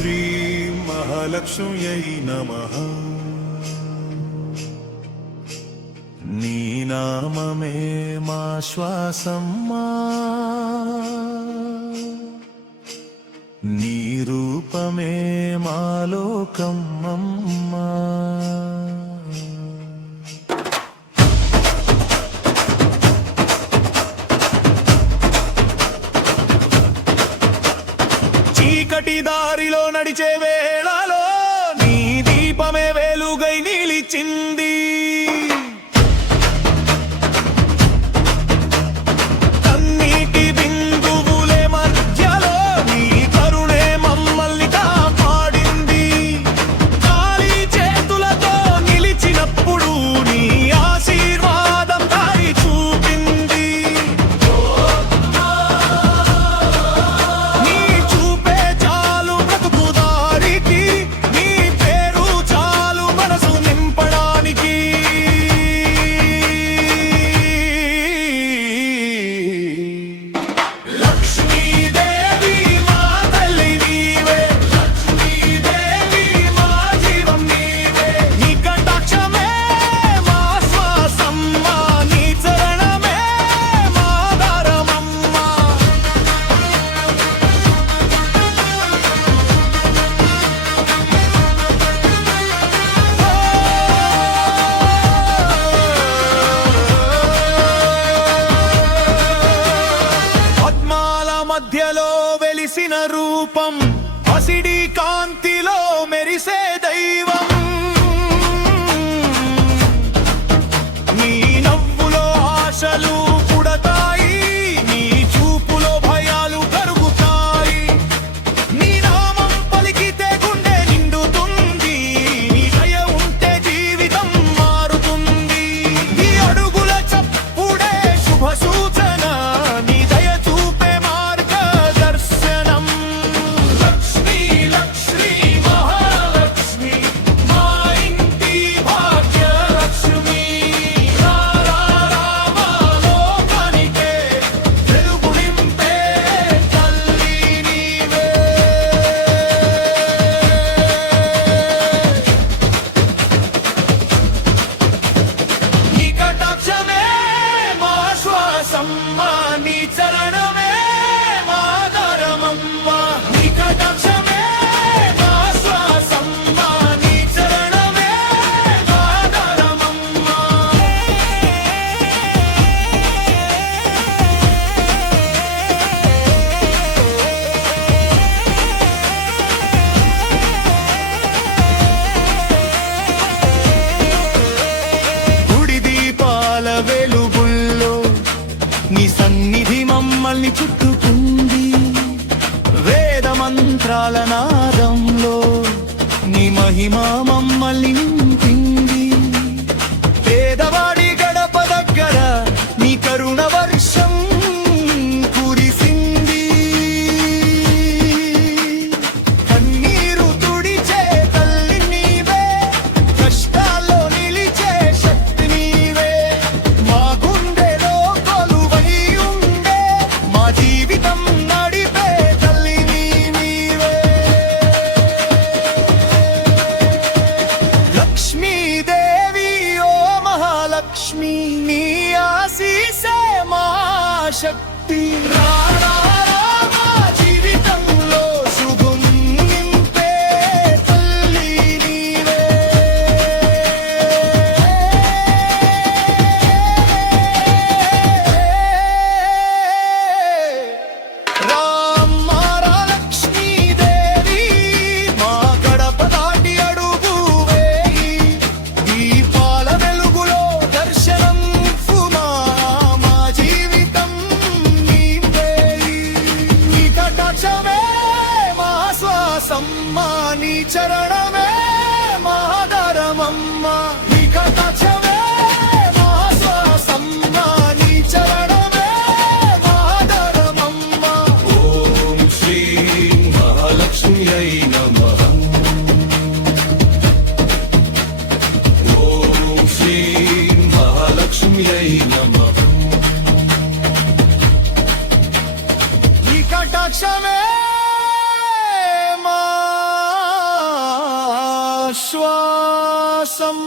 శ్రీ మహాలక్ష్మ్యై నమః. నీ నామమే మా శ్వాసమ్మా, నీ రూపమే మా లోకమ్మా. చీకటి దారిలో నడిచే వేళలో నీ దీపమే వెలుగై నిలిచింది. మధ్యలో వెలిసిన రూపం, పసిడి కాంతిలో మెరిసే దైవం. నీ నవ్వులో ఆశలు పుడతాయి, నీ చూపులో భయాలు కరుగుతాయి. నీ నామం పలికితే గుండె నిండుతుంది, నీ దయ ఉంటే జీవితం మారుతుంది. ఈ అడుగుల చప్పుడే శుభ సూచన, నీ దయ చూపే నీ చరణమే మాధరమమ్మ. నీ కటాక్షమే మా శ్వాసమ్మ, నీ చరణమే మాధరమమ్మ. గుడి దీపాల వెలుగుల్లో నీ సన్నిధి మమ్మల్ని చుట్టుకుంది. వేద మంత్రాల నాదంలో నీ మహిమ మమ్మల్ని నింపింది. పేదవాడి గడప దగ్గర నీ కరుణ వర్షం కురిసింది. కన్నీరు తుడిచే తల్లి నీవే, కష్టాల్లో నిలిచే శక్తి నీవే. మా గుండెలో కొలువై ఉండే, మా జీవితం నడిపే తల్లి నీవే. లక్ష్మీదేవి ఓ మహాలక్ష్మి, నీ ఆశీసే మా శక్తి. జీవితంలో శుభం నింపే తల్లి నీవే. లక్ష్మీదేవి మా గడప దాటి అడుగు వేయి, దీపాల వెలుగులో దర్శనం సుమా. మా జీవితం నీవేయి. నీ కటాక్షమే మా శ్వాసమ్మ, నీ చరణమే మాధరమమ్మ. నీ కటాక్షమే మా శ్వాసమ్మ, నీ చరణమే మాధరమమ్మ. ఓం శ్రీ మహాలక్ష్మ్యై నమః. ఓం శ్రీ మహాలక్ష్మ్యై నమః. నీ కటాక్షమే మా ఆశ్వాసం